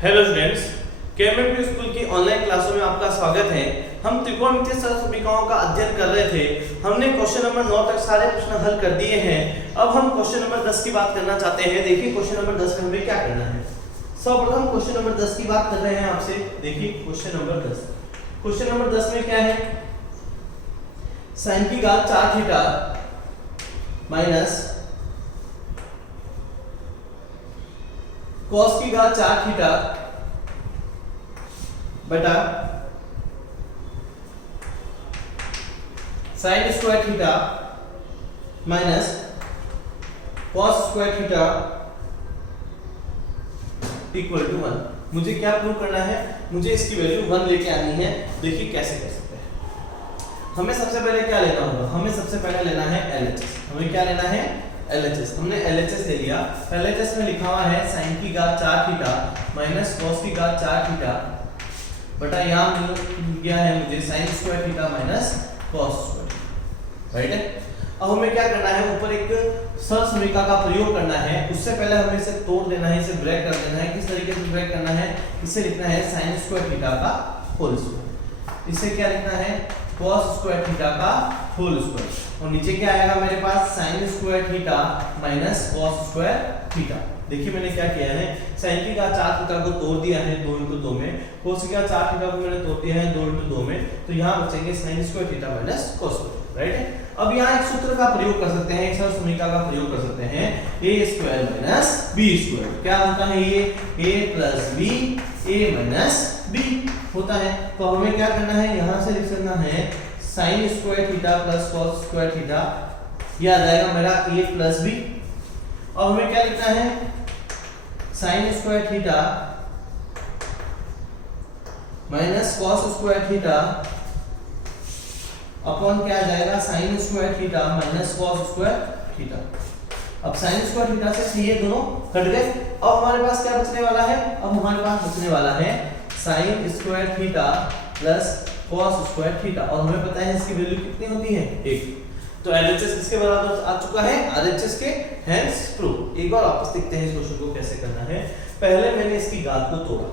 Hello students, केएमएमपी school की online क्लासों में आपका स्वागत है। हम त्रिकोणमितीय सरलसमीकरणों का अध्ययन कर रहे थे। हमने क्वेश्चन नंबर 9 तक सारे प्रश्न हल कर दिए हैं। अब हम क्वेश्चन नंबर 10 की बात करना चाहते हैं। देखिए क्वेश्चन नंबर 10 में हमें क्या करना है। सर्वप्रथम क्वेश्चन नंबर 10 की बात कर रहे हैं आपसे। देखिए क्वेश्चन नंबर 10। क्वेश्चन नंबर 10 में क्या है, sin की घात 4 थीटा माइनस cos की घात 4 थीटा बटा sin square theta minus cos square theta equal to 1। मुझे क्या प्रूव करना है, मुझे इसकी वैल्यू 1 लेके आनी है। देखिए कैसे कर सकते हैं। हमें सबसे पहले क्या लेना होगा, हमें सबसे पहले लेना है LHS। हमें क्या लेना है, LHS। हमने LHS ले लिया। LHS में लिखा हुआ है sin की घात 4 थीटा माइनस cos की घात 4 थीटा बटा यहाँ मिल गया है मुझे sin square theta minus cos square theta. Right है। अब हमें क्या करना है, ऊपर एक सरलसमीकरण का प्रयोग करना है। उससे पहले हमें इसे तोड़ देना है, इसे ब्रेक कर देना है। किस तरीके से ब्रेक करना है, इसे लिखना है sin स्क्वायर थीटा का होल स्क्वायर। इसे क्या लिखना है, cos स्क्वायर थीटा का होल स्क्वायर। और नीचे क्या आएगा मेरे पास, sin square theta minus cos square theta. देखिए मैंने क्या किया है, sin की घात 4 थीटा को तोड़ दिया है 2 into 2 में, cos की घात 4 थीटा को मैंने तोड़ दिया है 2 into 2 में, तो यहाँ बचेंगे sin square theta minus cos square. Right है। अब यहाँ एक सूत्र का प्रयोग कर सकते हैं, एक सरलसमीकरण का प्रयोग कर सकते हैं, a square minus b square. क्या होता है ये, a plus b a minus b होता है। तो हमें क्या करना है, यहाँ से लिख सकना है sin square theta plus cos square theta, ये आ जाएगा मेरा a प्लस b। और हमें क्या लिखना है, sin square theta minus cos square theta upon क्या आ जाएगा, sin square theta minus cos square theta. अब sin स्क्वायर थीटा से ये दोनों कट गए। अब हमारे पास क्या बचने वाला है, अब हमारे पास बचने वाला है sin square theta plus cos square theta. और हमें पता है इसकी वैल्यू कितनी होती है, 1। तो LHS किसके बराबर आ चुका है, RHS के, हेंस प्रूव। एक बार वापस देखते हैं इस क्वेश्चन को कैसे करना है। पहले मैंने इसकी घात को तोड़ा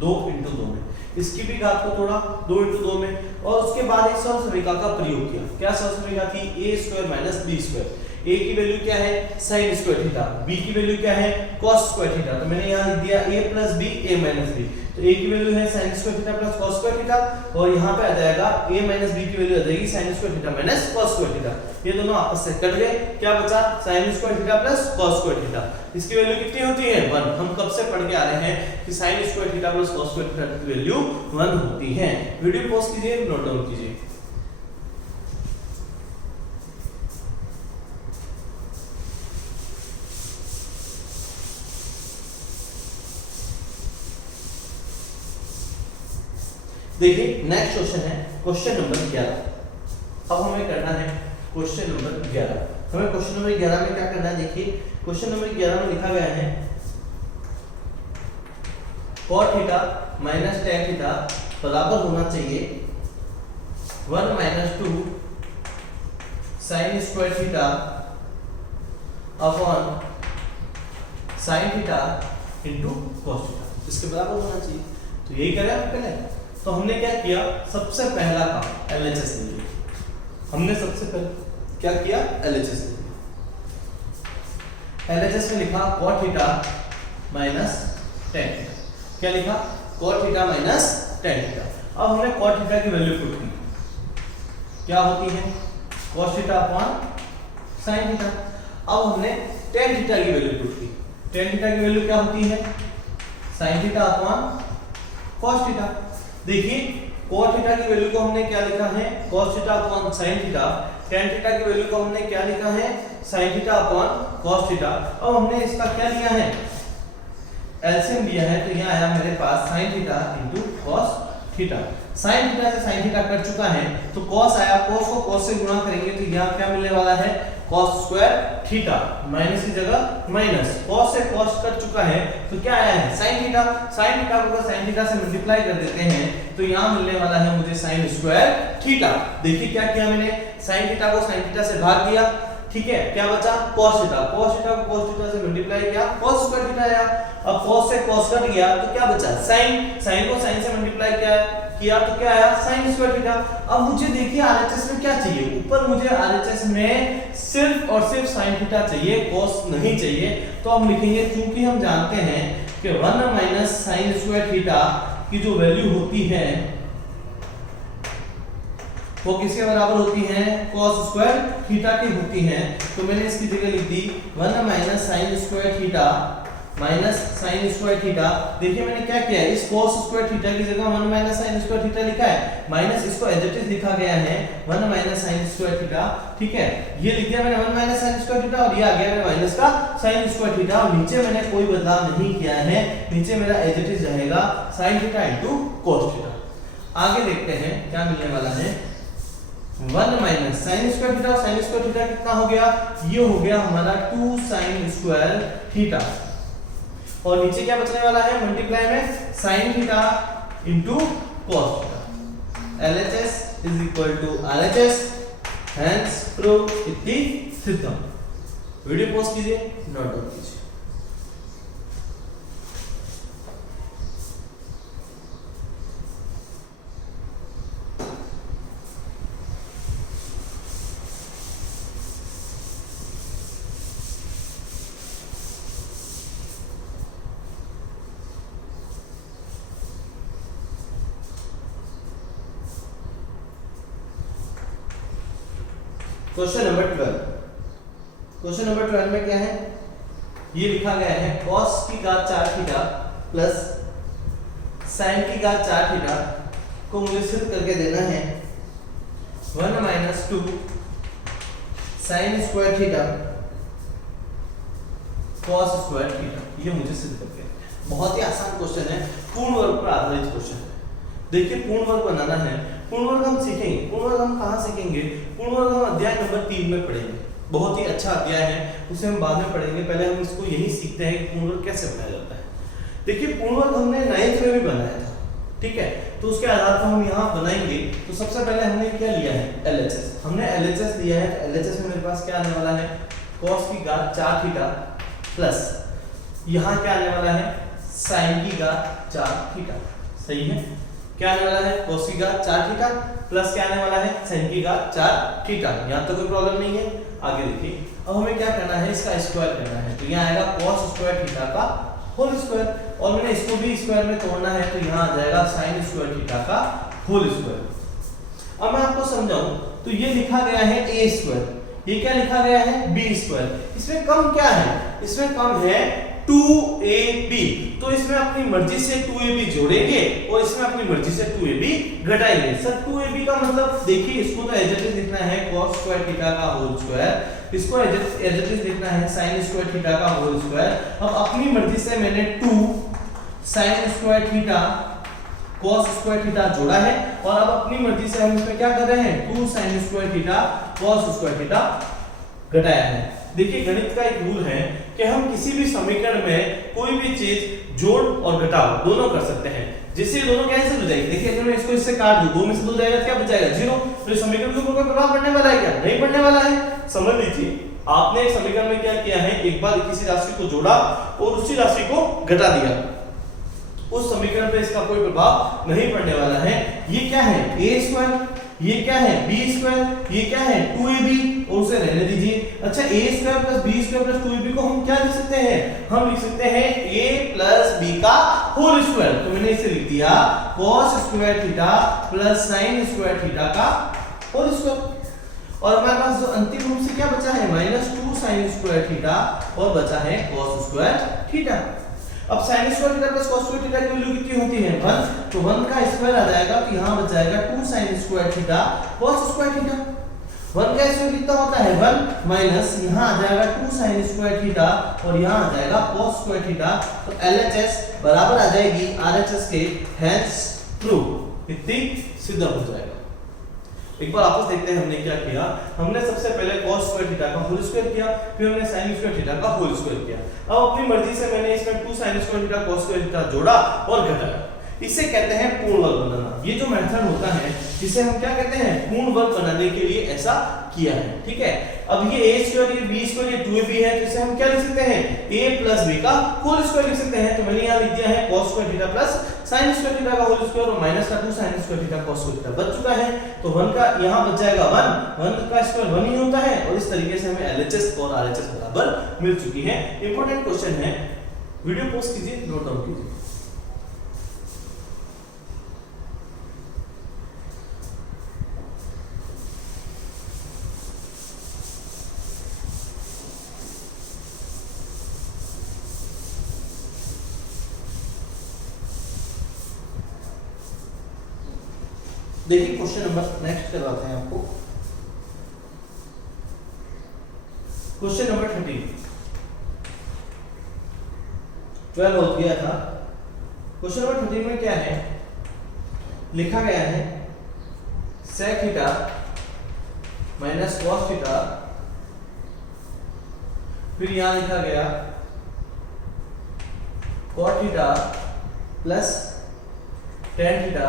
2 into 2 में, इसकी भी घात को तोड़ा 2 into 2 में, और उसके बाद एक सरलसमीकरण का प्रयोग किया। क्या सरलसमीकरण थी, a square minus b square. a की वैल्यू क्या है, sin स्क्वायर थीटा, b की वैल्यू क्या है, cos स्क्वायर थीटा। तो मैंने यहाँ लिख दिया a plus b a minus b। तो a की वैल्यू है sin square theta plus cos square theta, और यहाँ पे आ जाएगा a माइनस b की वैल्यू आ जाएगी sin square theta minus cos square theta. ये दोनों आपस से कट गए, क्या बचा, sin square theta plus cos square theta. इसकी वैल्यू कितनी होती है, 1। हम कब से पढ़ के आ रहे हैं कि sin square theta plus cos square theta की वैल्यू 1 होती है। वीडियो पॉज कीजिए, नोट डाउन कीजिए। देखिए नेक्स्ट क्वेश्चन है क्वेश्चन नंबर 11। अब हमें करना है क्वेश्चन नंबर 11। हमें क्वेश्चन नंबर 11 में क्या करना है, देखिए क्वेश्चन नंबर 11 में लिखा गया है cos theta minus tan theta बराबर होना चाहिए 1 minus 2 sin square theta upon sin theta into cos theta, इसके बराबर होना चाहिए। तो यही करें हम पहले। तो हमने क्या किया, सबसे पहला काम LHS ले लिया। हमने सबसे पहले क्या किया, LHS ले लिया। LHS में लिखा cot theta minus tan theta. क्या लिखा, cot theta minus tan theta. अब हमने cot थीटा की वैल्यू पुट की, क्या होती है, cos theta upon sin theta. अब हमने tan थीटा की वैल्यू पुट की, tan थीटा की वैल्यू क्या होती है, sin theta upon cos theta. देखिए cos थीटा की वैल्यू को हमने क्या लिखा है, cos theta upon sin theta. tan theta की वैल्यू को हमने क्या लिखा है, sin theta upon cos theta. अब हमने इसका क्या लिया है, एलसीएम लिया है। तो यहाँ आया मेरे पास sin theta into cos theta. sin theta से sin थीटा कट चुका है, तो cos आया, cos को cos से गुणा करेंगे तो यहाँ क्या मिलने वाला है, cos स्क्वायर थीटा, माइनस की जगह माइनस, cos से cos कट चुका है तो क्या आया है, sin थीटा। sin थीटा को sin थीटा से मल्टीप्लाई कर देते हैं तो यहाँ मिलने वाला है मुझे sin स्क्वायर थीटा। देखिए क्या किया मैंने, sin थीटा को sin थीटा से भाग दिया, ठीक है, क्या बचा cos थीटा, cos थीटा को cos थीटा से मल्टीप्लाई किया, cos स्क्वायर थीटा आया। अब cos से cos कट गया तो क्या बचा sin, sin को sin से मल्टीप्लाई किया तो क्या आया sin स्क्वायर थीटा। अब मुझे देखिए RHS में क्या चाहिए, ऊपर मुझे RHS में सिर्फ और सिर्फ sin थीटा चाहिए, cos नहीं चाहिए। तो हम लिखेंगे, क्योंकि हम जानते हैं कि 1 माइनस sin स्क्वायर थीटा की जो वैल्यू होती है वो किसके बराबर होती है, cos स्क्वायर थीटा की होती है। तो मैंने इसकी जगह लिख दी 1 minus sin square theta minus sin square theta. देखिए मैंने क्या किया है, इस cos स्क्वायर थीटा की जगह 1 माइनस sin स्क्वायर थीटा लिखा है, माइनस इसको एज इट इज लिखा गया है 1 माइनस sin स्क्वायर थीटा। ठीक है, ये लिख दिया मैंने 1 माइनस sin स्क्वायर थीटा और ये आ गया मेरा माइनस का sin स्क्वायर थीटा। और नीचे मैंने कोई बदलाव नहीं किया है, नीचे मेरा एज इट इज रहेगा sin theta into cos theta. आगे देखते हैं क्या मिलने वाला है, 1 minus sin square theta, sin square theta कितना हो गया, ये हो गया हमारा 2 sin स्क्वायर थीटा। और नीचे क्या बचने वाला है, मल्टीप्लाई में sin theta into cos theta. LHS is equal to RHS, hence prove इति सिद्धम। वीडियो पॉज कीजिए, नोट डाउन कीजिए। क्वेश्चन नंबर 12, क्वेश्चन नंबर 12 में क्या है, ये लिखा गया है cos की घात 4 थीटा प्लस sin की घात 4 थीटा को मुझे सिद्ध करके देना है 1 minus 2 sin square theta cos square theta, ये मुझे सिद्ध करके। बहुत ही आसान क्वेश्चन है, पूर्ण वर्ग पर आधारित क्वेश्चन है। देखिए पूर्ण वर्ग बनाना है, पूर्ण वर्ग हम सीखेंगे, पूर्ण वर्ग हम कहाँ सीखेंगे, पूर्ण वर्ग हम अध्याय नंबर 3 में पढ़ेंगे। बहुत ही अच्छा अध्याय है, उसे हम बाद में पढ़ेंगे, पहले हम इसको यही सीखते हैं कि पूर्ण वर्ग कैसे बनाया जाता है। देखिए पूर्ण वर्ग हमने 9th में भी बनाया था, ठीक है, तो उसके आधार पर हम यहाँ बनाएंगे। तो सबसे पहले हमने क्या लिया है, LHS, हमने LHS लिया है। तो LHS में मेरे पास क्या आने वाला है, cos की घात 4 थीटा प्लस यहाँ क्या आने वाला है, sin की घात 4 थीटा। सही है, क्या आने वाला है, cos की घात 4 थीटा प्लस क्या आने वाला है, sin की घात 4 थीटा। यहाँ तो कोई प्रॉब्लम नहीं है। आगे देखिए, अब हमें क्या करना है, इसका स्क्वायर करना है। तो यहाँ आएगा cos स्क्वायर थीटा का होल स्क्वायर, और मैंने इसको भी स्क्वायर में तोड़ना है, तो यहाँ आ जाएगा sin स्क्वायर थीटा का होल स्क्वायर। अब मैं आपको समझाऊं, तो ये लिखा गया है a स्क्वायर, ये क्या लिखा गया है, b स्क्वायर। इसमें कम क्या है, इसमें कम है 2ab, तो इसमें अपनी मर्जी से 2ab जोड़ेंगे और इसमें अपनी मर्जी से 2ab घटाएंगे। सर 2ab का मतलब देखिए, इसको तो एज इट इज लिखना है cos स्क्वायर थीटा का होल स्क्वायर, इसको एज इट इज लिखना है sin स्क्वायर थीटा का होल स्क्वायर। अब अपनी मर्जी से मैंने 2 sin square theta cos square theta जोड़ा है, और अब अपनी मर्जी से हम इसमें क्या कर रहे हैं, 2 sin square theta cos square theta घटाया है। देखिए गणित का एक रूल है कि हम किसी भी समीकरण में कोई भी चीज जोड़ और घटाव दोनों कर सकते हैं, जिससे दोनों कैंसिल हो जाएगी। देखिए अगर मैं इसको इससे काट दूं, 2 में से 2 जाएगा, क्या बचाएगा, 0। तो समीकरण के ऊपर कोई प्रभाव पड़ने वाला है क्या, नहीं पड़ने वाला है। समझ लीजिए, आपने एक समीकरण में क्या किया है, एक बार किसी राशि को जोड़ा और उसी राशि को घटा दिया, उस समीकरण पे इसका कोई प्रभाव नहीं पड़ने वाला है। ये क्या है, a स्क्वायर, ये क्या है, b स्क्वायर, ये क्या है 2ab, और उसे रहने दीजिए। अच्छा a square plus b square plus 2ab को हम क्या लिख सकते हैं, हम लिख सकते हैं a प्लस b का होल स्क्वायर। तो मैंने इसे लिख दिया cos square theta plus sin square theta का होल स्क्वायर। और हमारे पास जो अंतिम रूप से क्या बचा है, -2 sin स्क्वायर थीटा और बचा है cos स्क्वायर थीटा। अब sin square theta plus cos square theta की वैल्यू कितनी होती है, 1, तो 1 का स्क्वायर आ जाएगा, तो यहां बच जाएगा 2 sin square theta cos square theta. 1 का स्क्वायर कितना होता है, 1 माइनस यहां आ जाएगा 2 sin स्क्वायर थीटा और यहां आ जाएगा cos स्क्वायर थीटा। तो LHS बराबर आ जाएगी RHS के, हेंस प्रूव, इतनी सिद्ध हो जाएगा। एक बार वापस देखते हैं हमने क्या किया। हमने सबसे पहले cos स्क्वायर थीटा का होल स्क्वायर किया, फिर हमने sin स्क्वायर थीटा का होल स्क्वायर किया। अब अपनी मर्जी से मैंने इसमें 2 sin square theta cos square theta जोड़ा और घटाया। इसे कहते हैं पूर्ण वर्ग बनाना। ये जो मेथड होता है इसे हम क्या कहते हैं, पूर्ण वर्ग बनाने के लिए ऐसा किया है, ठीक है। अब ये a स्क्वायर, ये b स्क्वायर, ये 2ab है, तो इसे हम क्या लिख सकते हैं, a प्लस b का होल स्क्वायर लिख सकते हैं। तो मैंने यहाँ लिख दिया है cos square theta plus sin square theta का होल स्क्वायर और माइनस का 2 sin square theta cos square theta बच चुका है। तो 1 का यहाँ बच जाएगा 1 का स्क्वायर 1 ही होता है, और इस तरीके से हमें LHS और RHS बराबर मिल चुकी है। इंपॉर्टेंट क्वेश्चन है, वीडियो पॉज कीजिए, नोट डाउन कीजिए। देखिए क्वेश्चन नंबर नेक्स्ट करवाते हैं आपको। क्वेश्चन नंबर 12 हो गया था। क्वेश्चन नंबर 13 में क्या है, लिखा गया है sec theta minus cos theta, फिर यहां लिखा गया cot theta plus tan theta,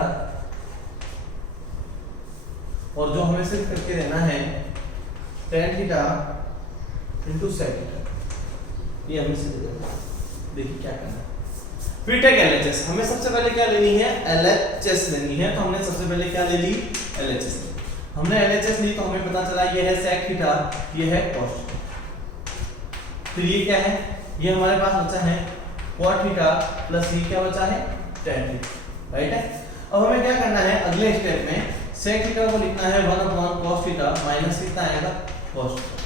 और जो हमें सिर्फ करके देना है tan theta into sec theta, ये हमें सिर्फ देना है। देखिए क्या करना है, फिर टेक LHS। हमें सबसे पहले क्या लेनी है, LHS लेनी है। तो हमने सबसे पहले क्या ले ली, LHS। हमने LHS ली तो हमें पता चला ये है sec थीटा, ये है cos थीटा। फिर ये क्या है, ये हमारे पास बचा है cot थीटा प्लस ये क्या बचा है tan थीटा, राइट है। अब हमें क्या करना है, अगले स्टेप में sec थीटा को लिखना है 1/cos थीटा माइनस कितना आएगा cos थीटा।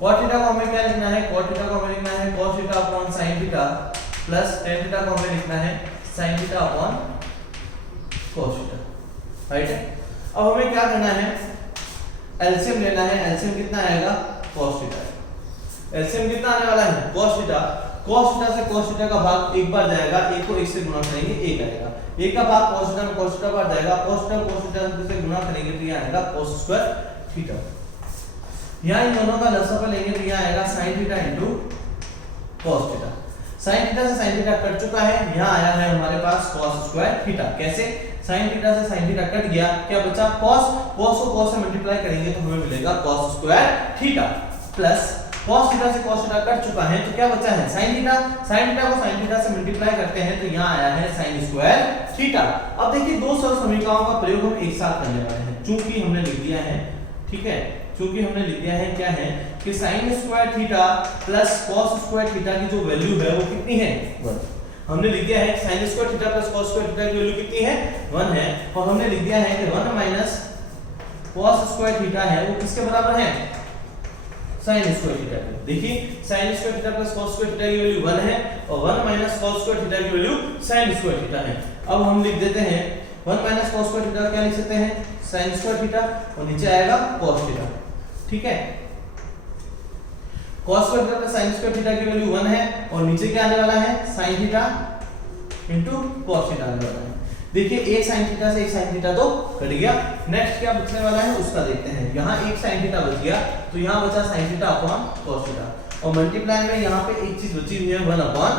cot थीटा को हमें क्या लिखना है, cot थीटा को हमें लिखना है cos theta upon sin theta plus tan theta को हमें लिखना है sin theta upon cos theta, right है। अब हमें क्या करना है, एलसीएम लेना है। एलसीएम कितना आएगा, cos थीटा। एलसीएम कितना आने वाला है, cos थीटा। cos थीटा से cos थीटा का भाग एक बार जाएगा, एक को एक से गुणा करेंगे एक आएगा, एक का भाग cos थीटा में cos थीटा बार जाएगा, cos थीटा से गुणा करेंगे तो ये आएगा cos स्क्वायर थीटा। यहाँ इन दोनों का लसाअ लेंगे तो यहाँ आएगा sin theta into cos theta. sin theta से sin थीटा कट चुका है, यहाँ आया है हमारे पास cos स्क्वायर थीटा। कैसे, sin थीटा से sin थीटा कट गया, क्या बचा cos, cos को cos से मल्टीप्लाई करेंगे तो हमें मिलेगा cos square theta plus cos theta से cos थीटा कट चुका है तो क्या बचा है sin थीटा। sin थीटा को sin थीटा से मल्टीप्लाई करते हैं तो यहाँ आया है sin स्क्वायर थीटा। अब देखिए दो सरल समीकरणों का प्रयोग हम एक साथ करने वाले हैं, चूंकि हमने लिख दिया है, ठीक है, चूंकि हमने लिख दिया है क्या है कि sin square theta plus cos square theta की जो वैल्यू है वो कितनी है, 1। हमने लिख दिया है sin square theta plus cos square theta की वैल्यू कितनी है, 1 है। और हमने लिख दिया है कि 1 माइनस cos स्क्वायर थीटा है वो किसके बराबर है, sin स्क्वायर थीटा की। देखिए sin square theta plus cos square theta की वैल्यू 1 है और 1 माइनस cos स्क्वायर थीटा की वैल्यू sin स्क्वायर थीटा है। अब हम लिख देते हैं 1 माइनस cos स्क्वायर थीटा क्या लिख सकते हैं, sin स्क्वायर थीटा, और नीचे आएगा cos थीटा, ठीक है। cos square theta plus sin square theta की वैल्यू 1 है और नीचे क्या आने वाला है sin theta into cos theta आने वाला है। देखिए एक sin थीटा से एक sin थीटा तो कट गया, नेक्स्ट क्या बचने वाला है उसका देखते हैं। यहाँ एक sin थीटा बच गया तो यहाँ बचा sin theta upon cos theta, और मल्टीप्लाई में यहाँ पे एक चीज बची हुई है 1 upon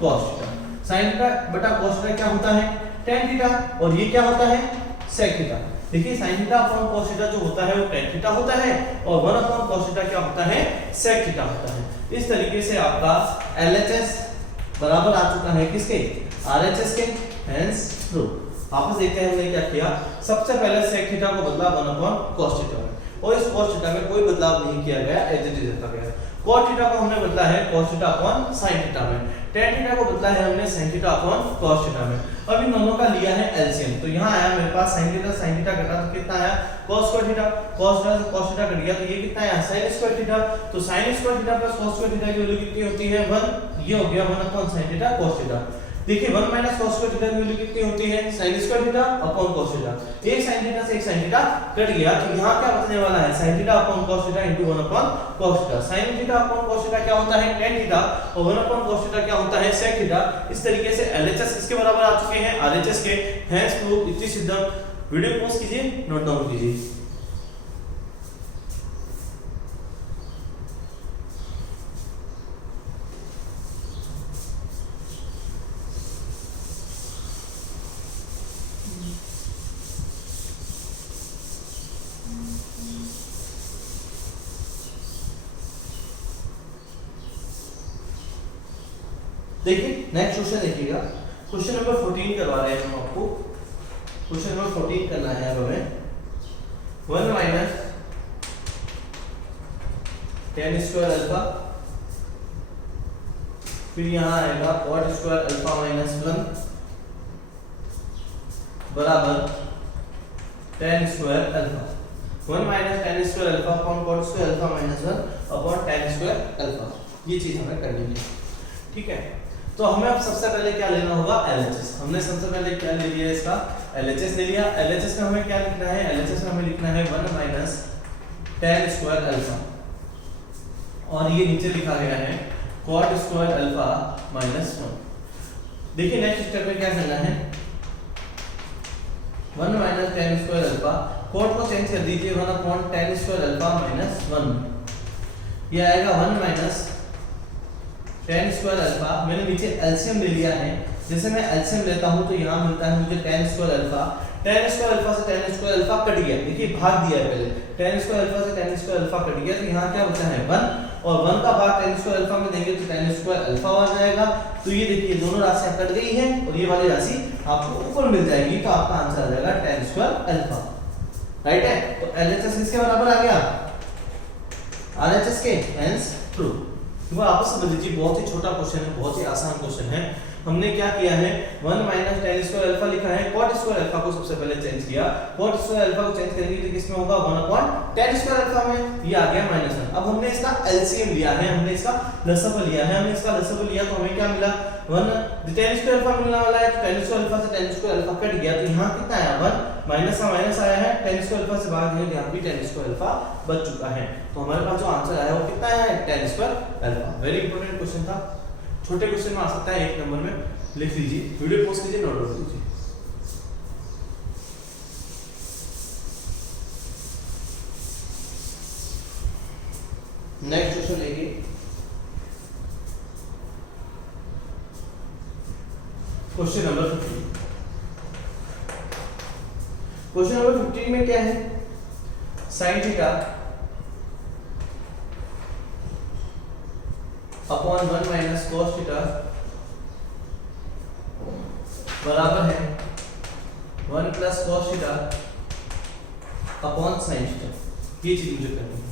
cos theta. sin theta बटा cos थीटा क्या होता है, tan थीटा, और ये क्या होता है sec थीटा। देखिए sin theta upon cos theta जो होता है वो tan थीटा होता है, और 1 अपॉन cos थीटा क्या होता है, sec थीटा होता है। इस तरीके से आपका LHS बराबर आ चुका है किसके, RHS के, हेंस ट्रू। वापस देखते हैं हमने क्या किया, सबसे पहले sec थीटा को बदला 1 अपॉन cos थीटा में, और इस cos थीटा में कोई बदलाव नहीं किया गया, एज इट इज रखा गया। cot थीटा को हमने बदला है cos theta upon sin theta में, tan थीटा को बदला है हमने sin theta upon cos theta में। अब इन दोनों का लिया है एलसीएम, तो यहाँ आया मेरे पास sin थीटा कटा तो कितना आया cos square theta, cos theta से cos थीटा कट गया तो ये कितना आया sin स्क्वायर थीटा। तो sin square theta plus cos square theta की वैल्यू कितनी होती है, 1। ये हो गया 1 upon sin theta cos theta. देखिए 1 माइनस cos स्क्वायर थीटा की वैल्यू कितनी होती है, sin square theta upon cos theta. एक sin थीटा से एक sin थीटा कट गया तो यहाँ क्या बचने वाला है, sin theta upon cos theta into 1 upon cos theta. sin theta upon cos theta क्या होता है, tan थीटा, और 1 अपॉन cos थीटा क्या होता है, sec थीटा। इस तरीके से LHS किसके बराबर आ चुके हैं, RHS के। हेंस प्रूव इति सिद्धम। वीडियो पॉज कीजिए, नोट डाउन कीजिए। देखिए नेक्स्ट क्वेश्चन देखिएगा, क्वेश्चन नंबर 14 करवा रहे हैं हम आपको। क्वेश्चन नंबर 14 करना है अब हमें 1 माइनस tan स्क्वायर अल्फा, फिर यहाँ आएगा cot स्क्वायर अल्फा माइनस 1 बराबर tan square alpha. 1 minus tan square alpha upon cot square alpha minus 1 upon tan square alpha, ये चीज हमें करनी है। ठीक है, तो हमें अब सबसे पहले क्या लेना होगा, LHS। हमने सबसे पहले क्या ले लिया, इसका LHS ले लिया। LHS में हमें क्या लिखना है, LHS में हमें लिखना है 1 माइनस tan स्क्वायर अल्फा, और ये नीचे लिखा गया है cot स्क्वायर अल्फा माइनस 1। देखिए नेक्स्ट स्टेप में क्या करना है, 1 minus tan square alpha, cot को चेंज कर दीजिए 1 upon tan square alpha minus 1। ये आएगा 1 माइनस tan स्क्वायर अल्फा। मैंने नीचे एलसीएम ले लिया है, जैसे मैं एलसीएम लेता हूं तो यहाँ मिलता है मुझे tan square alpha. tan square alpha से tan स्क्वायर अल्फा कट गया, देखिए भाग दिया है पहले, tan स्क्वायर अल्फा से tan स्क्वायर अल्फा कट गया, तो यहाँ क्या बचा है 1, और 1 का भाग tan स्क्वायर अल्फा में देंगे तो tan स्क्वायर अल्फा आ जाएगा। तो ये देखिए दोनों राशियां कट गई हैं और ये वाली राशि आपको ऊपर मिल जाएगी, तो आपका आंसर आ जाएगा tan स्क्वायर अल्फा। राइट है, तो LHS किसके बराबर आ गया, RHS के, हेंस ट्रू। वो आपस समझ लीजिए, बहुत ही छोटा क्वेश्चन है, बहुत ही आसान क्वेश्चन है। हमने क्या किया है, 1 माइनस tan स्क्वायर अल्फा लिखा है, cot स्क्वायर अल्फा को सबसे पहले चेंज किया, cot स्क्वायर अल्फा को चेंज करेंगे तो किसमें होगा 1 अपॉन tan स्क्वायर अल्फा में, ये आ गया -1। अब हमने इसका एलसीएम लिया है, हमने इसका लसअप लिया है, हमने इसका लसअप लिया तो हमें क्या मिला 1, tan स्क्वायर अल्फा मिलने वाला है, तो tan स्क्वायर अल्फा से tan स्क्वायर अल्फा कट गया, तो यहां कितना आया 1, माइनस का माइनस आया है, tan स्क्वायर अल्फा से भाग दिया, यहां भी tan स्क्वायर अल्फा बच चुका है। तो हमारे पास जो आंसर आया वो कितना है, tan square alpha. Very important question था, छोटे क्वेश्चन में आ सकता है 1 नंबर में, लिख लीजिए, वीडियो पॉज कीजिए, नोट कर लीजिए। नेक्स्ट क्वेश्चन देखिए, क्वेश्चन नंबर 15। क्वेश्चन नंबर 15 में क्या है, sin theta upon 1 minus cos theta बराबर है 1 plus cos theta upon sin theta. ये चीज मुझे करनी है।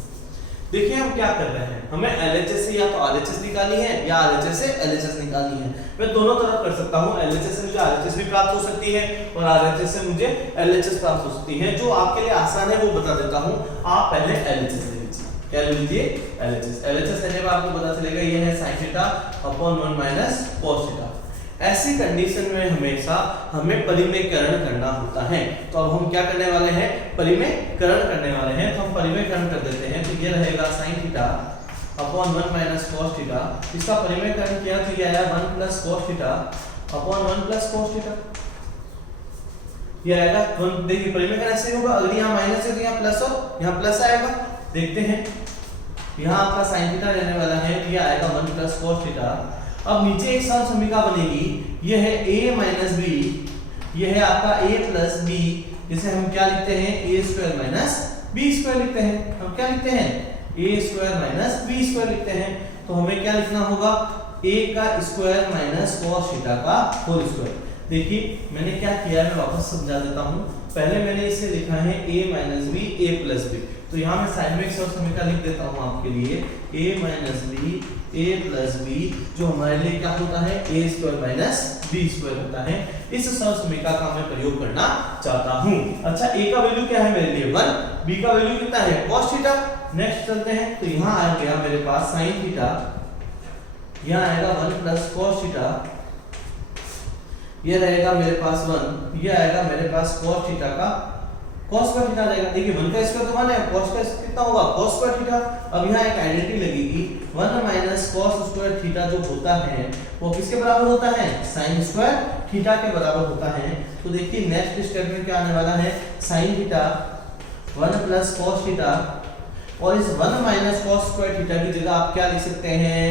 देखिए हम क्या कर रहे हैं, हमें LHS से या तो RHS निकालनी है या RHS से LHS निकालनी है। मैं दोनों तरफ कर सकता हूँ, LHS से मुझे RHS भी प्राप्त हो सकती है और RHS से मुझे LHS प्राप्त हो सकती है। जो आपके लिए आसान है वो बता देता हूँ, आप पहले LHS ले लीजिए। क्या ले लीजिए, LHS लेने पर आपको पता चलेगा ये है sin theta upon 1 minus cos theta. ऐसी कंडीशन में हमेशा हमें परिमेयकरण करना होता है। तो अब हम क्या करने वाले हैं, परिमेयकरण करने वाले हैं। तो हम परिमेयकरण कर देते हैं, तो ये रहेगा sin theta upon 1 minus cos theta. इसका परिमेयकरण किया तो ये आया 1 plus cos theta upon 1 plus cos theta. ये आएगा, देखिए परिमेयकरण ऐसे होगा, अगर यहाँ माइनस है तो यहाँ प्लस और यहाँ प्लस आएगा। देखते हैं, यहाँ आपका sin थीटा रहने वाला है, ये आएगा 1 प्लस cos थीटा। अब नीचे एक सरल समीकरण बनेगी, ये है a माइनस बी, ये है आपका a प्लस बी, जिसे हम क्या लिखते हैं a square minus B square लिखते हैं। हम क्या लिखते हैं, a square minus B square लिखते हैं। तो हमें क्या लिखना होगा, a का स्क्वायर माइनस cos थीटा का होल स्क्वायर। देखिए मैंने क्या किया, मैं वापस समझा देता हूँ। पहले मैंने इसे लिखा है a minus B a plus B, तो यहाँ मैं साइड में एक सरल समीकरण लिख देता हूँ आपके लिए, a minus B a plus B, जो हमारे लिए क्या होता है a square minus B square होता है। इस सरल समीकरण का मैं प्रयोग करना चाहता हूँ। अच्छा, a का वैल्यू क्या है मेरे लिए 1, b का वैल्यू कितना है cos थीटा। नेक्स्ट चलते हैं, तो यहाँ आ गया मेरे पास sin थीटा, यहाँ आएगा 1 प्लस cos थीटा, ये रहेगा मेरे पास 1, ये आएगा मेरे पास cos थीटा का cos स्क्वायर थीटा जाएगा। देखिए 1 का स्क्वायर तो 1 है, cos का कितना होगा cos स्क्वायर थीटा। अब यहाँ एक आइडेंटिटी लगेगी, 1 माइनस cos स्क्वायर थीटा जो होता है वो किसके बराबर होता है, sin स्क्वायर थीटा के बराबर होता है। तो देखिए नेक्स्ट स्टेप में क्या आने वाला है, sin theta 1 plus cos theta, और इस 1 माइनस cos स्क्वायर थीटा की जगह आप क्या लिख सकते हैं,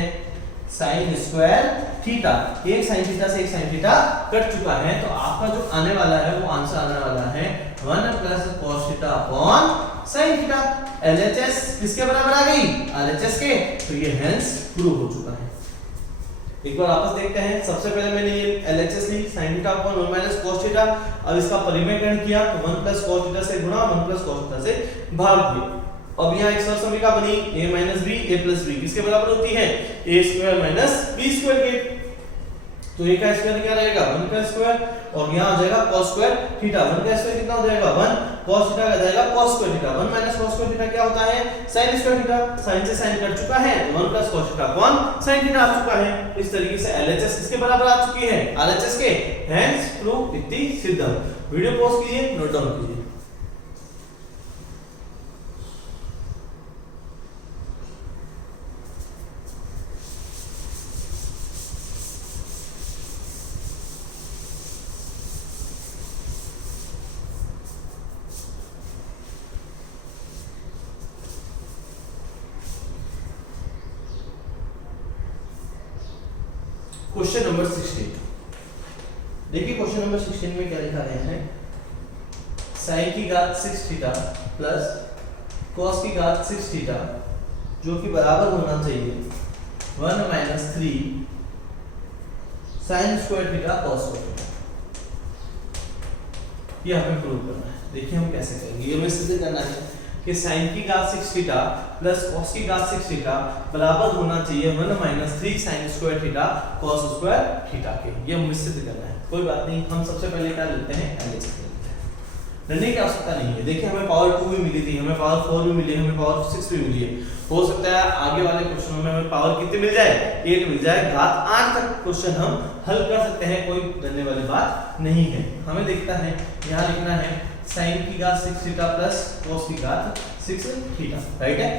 sin स्क्वायर थीटा। एक sin थीटा से एक sin थीटा कट चुका है, तो आपका जो आने वाला है वो आंसर आने वाला है 1 plus cos theta upon sin theta. LHS किसके बराबर आ गई, RHS के, तो ये हेंस प्रूव हो चुका है। एक बार वापस देखते हैं। सबसे पहले मैंने ये LHS ली sin theta upon 1 minus cos theta. अब इसका परिमेयकरण किया तो 1 प्लस cos थीटा से गुणा 1 प्लस cos थीटा से भाग दिया। अब यहाँ एक सहसंबंधिका बनी a minus b a plus b किसके बराबर होती है a square minus b square के। तो a का स्क्वायर क्या रहेगा 1 का स्क्वायर और यहाँ आ जाएगा cos स्क्वायर थीटा। 1 का स्क्वायर कितना हो जाएगा 1 cos थीटा का जाएगा cos square theta. 1 minus cos square theta क्या होता है sin स्क्वायर थीटा। sin से sin कट चुका है तो 1 प्लस cos थीटा कौन sin थीटा आ चुका है। इस तरीके से LHS किसके बराबर आ चुकी है RHS के। हेंस प्रूफ इति सिद्धम। वीडियो पॉज कीजिए नोट डाउन कीजिए। क्वेश्चन नंबर 16 देखिए। क्वेश्चन नंबर 16 में क्या लिखा गया है sin की घात 6 थीटा प्लस cos की घात 6 थीटा जो कि बराबर होना चाहिए 1 minus 3 sin square theta cos square theta. ये हमें प्रूव करना है। देखिए हम कैसे करेंगे। ये हमें सिद्ध करना है कि sin की घात 6 थीटा प्लस cos की घात 6 थीटा बराबर होना चाहिए 1 minus 3 sin square theta cos square theta के। ये हमें सिद्ध करना है। कोई बात नहीं, हम सबसे पहले क्या लेते हैं LHS लेते हैं। डरने की आवश्यकता नहीं है। देखिए हमें पावर 2 भी मिली थी, हमें पावर 4 भी मिली है, हमें पावर 6 भी मिली है। हो सकता है आगे वाले क्वेश्चनों में हमें पावर कितनी मिल जाए 8 मिल जाए। घात 8 तक क्वेश्चन हम हल कर सकते हैं, कोई डरने वाली बात नहीं है। हमें देखता है यहाँ लिखना है sin की घात 6 थीटा प्लस cos की घात 6 थीटा, राइट है।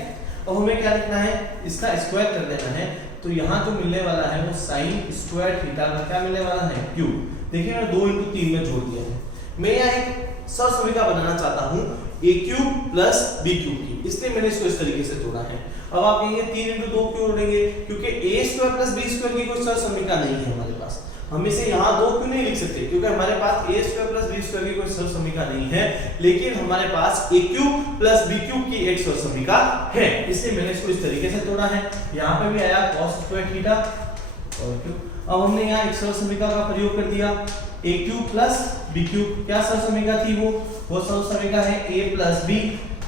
अब हमें क्या लिखना है इसका स्क्वायर कर देना है। तो यहाँ जो मिलने वाला है वो sin स्क्वायर थीटा का क्या मिलने वाला है क्यूब। देखिए मैंने 2 × 3 में जोड़ दिया है। मैं यहाँ एक सहसंबंधिका बनाना चाहता हूँ a cube plus b cube की, इसलिए मैंने इसको इस तरीके से जोड़ा है। अब आप कहेंगे 3 × 2 क्यों जोड़ेंगे, क्योंकि a square plus b square की कोई सहसंबंधिका नहीं है हमारे पास। हम इसे यहाँ 2 क्यों नहीं लिख सकते, क्योंकि हमारे पास a square plus b square की कोई सहसंबंधिका नहीं है, लेकिन हमारे पास a cube plus b cube की एक सहसंबंधिका है, इसलिए मैंने इसको इस तरीके से तोड़ा है। यहाँ पे भी आया cos स्क्वायर थीटा और क्यूब। अब हमने यहाँ एक सहसंबंधिका का प्रयोग कर दिया a cube plus b cube. क्या सहसंबंधिका थी वो सहसंबंधिका है a प्लस b।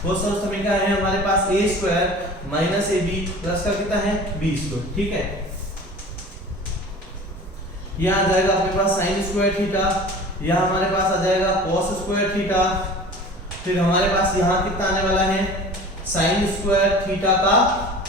वो सहसंबंधिका है हमारे पास a square minus ab plus का कितना है b स्क्वायर, ठीक है। यहाँ आ जाएगा अपने पास sin स्क्वायर थीटा, यहाँ हमारे पास आ जाएगा cos स्क्वायर थीटा, फिर हमारे पास यहाँ कितना आने वाला है sin स्क्वायर थीटा का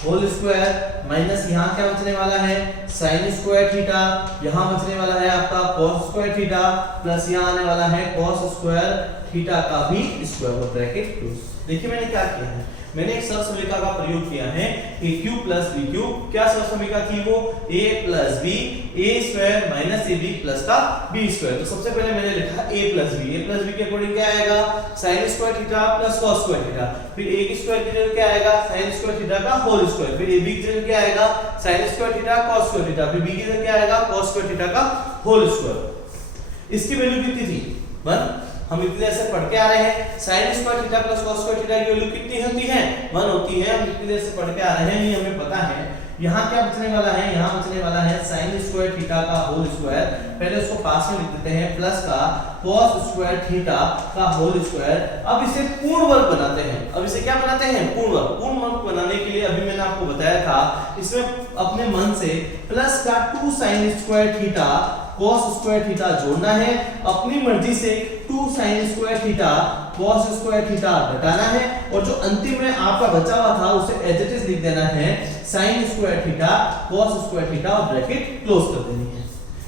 होल स्क्वायर माइनस यहाँ क्या बचने वाला है sin स्क्वायर थीटा, यहाँ बचने वाला है आपका cos स्क्वायर थीटा प्लस यहाँ आने वाला है cos स्क्वायर थीटा का भी स्क्वायर और ब्रैकेट क्लोज। देखिए मैंने क्या किया है, मैंने एक सहसंबंधिका का प्रयोग किया है a cube plus b cube. क्या सहसंबंधिका थी वो a plus b a square minus ab plus का b स्क्वायर। तो सबसे पहले मैंने लिखा a प्लस b के अकॉर्डिंग क्या आएगा sin square theta plus cos square theta, फिर a की स्क्वायर की जगह क्या आएगा sin स्क्वायर थीटा का होल स्क्वायर, फिर ab की जगह क्या आएगा sin square theta cos square theta, फिर b की जगह क्या आएगा cos स्क्वायर थीटा का होल स्क्वायर। इसकी वैल्यू कितनी थी 1। हम इतनी देर से पढ़ के आ रहे हैं sin square theta plus cos square theta की वैल्यू कितनी होती है 1 होती है। हम इतनी देर से पढ़ के आ रहे हैं, ये हमें पता है। यहाँ क्या बचने वाला है, यहाँ बचने वाला है sin स्क्वायर थीटा का होल स्क्वायर। पहले उसको पास में लिख देते हैं प्लस का cos स्क्वायर थीटा का होल स्क्वायर। अब इसे पूर्ण वर्ग बनाते हैं। अब इसे क्या बनाते हैं पूर्ण वर्ग। पूर्ण वर्ग बनाने के लिए अभी मैंने आपको बताया था इसमें अपने मन से प्लस का 2 sin square theta cos square theta जोड़ना है, अपनी मर्जी से 2 sin square theta cos square theta घटाना है, और जो अंतिम में आपका बचा हुआ था उसे एज इट इज लिख देना है sin square theta cos square theta और ब्रैकेट क्लोज कर देनी है।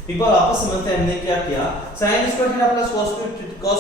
एक बार वापस समझते हैं हमने क्या किया। sin square theta plus cos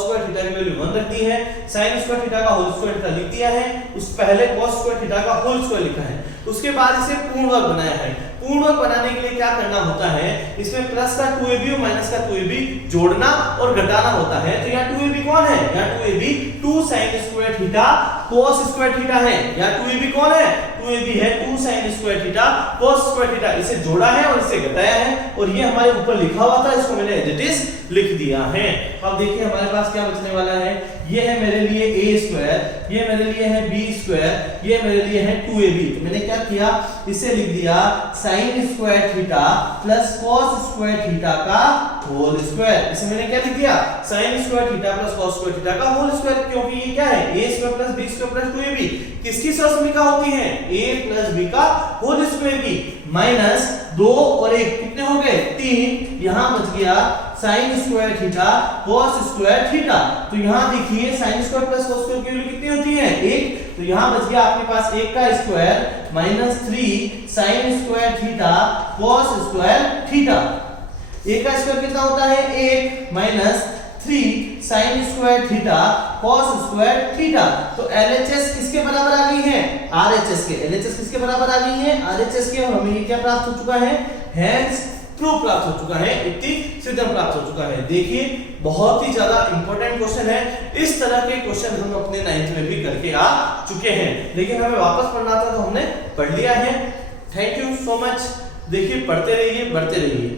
square theta की वैल्यू 1 रख दी है, sin स्क्वायर थीटा का होल स्क्वायर थीटा लिख दिया है, उस पहले cos स्क्वायर थीटा का होल स्क्वायर लिखा है, उसके बाद इसे पूर्ण वर्ग बनाया है। पूर्ण वर्ग बनाने के लिए क्या करना होता है, इसमें प्लस का 2ab और माइनस का 2ab जोड़ना और घटाना होता है। तो यहाँ 2ab कौन है, यहाँ 2ab 2 sin square theta cos square theta है, या 2ab कौन है, 2ab है 2 sin square theta cos square theta. इसे जोड़ा है और इसे घटाया है, और ये हमारे ऊपर लिखा हुआ था, इसको मैंने एज इट इज लिख दिया है। अब देखिए हमारे पास क्या बचने वाला है, ये है मेरे लिए a स्क्वायर, ये मेरे लिए है b स्क्वायर, ये मेरे लिए है 2ab। तो मैंने क्या किया, इसे लिख दिया sin square theta plus cos square theta का होल स्क्वायर। इसे मैंने क्या लिख दिया, sin square theta plus cos square theta का होल स्क्वायर, क्योंकि ये क्या है, a square plus b square plus 2ab किसकी समीका होती है, a प्लस b का होल स्क्वायर की, माइनस 2 और 1 कितने हो गए, 3। यहां बच गया sin square theta cos square theta. तो यहां देखिए sin square plus cos square की वैल्यू कितनी होती है, 1। तो यहां बच गया आपके पास 1 का square minus 3 sin square theta cos square theta. 1 का स्क्वायर कितना होता है, 1 minus 3 sin square theta cos square theta. तो LHS किसके बराबर आ गई है, RHS के। LHS किसके बराबर आ गई है, RHS के। और हमें ये क्या प्राप्त हो चुका है, हेंस प्रूफ प्राप्त हो चुका है, इति सिद्धम प्राप्त हो चुका है। देखिए बहुत ही ज्यादा इंपॉर्टेंट क्वेश्चन है, इस तरह के क्वेश्चन हम अपने 9th में भी करके आ चुके हैं, लेकिन हमें वापस पढ़ना था तो हमने पढ़ लिया है। Thank you so much. देखिए पढ़ते रहिए, बढ़ते रहिए।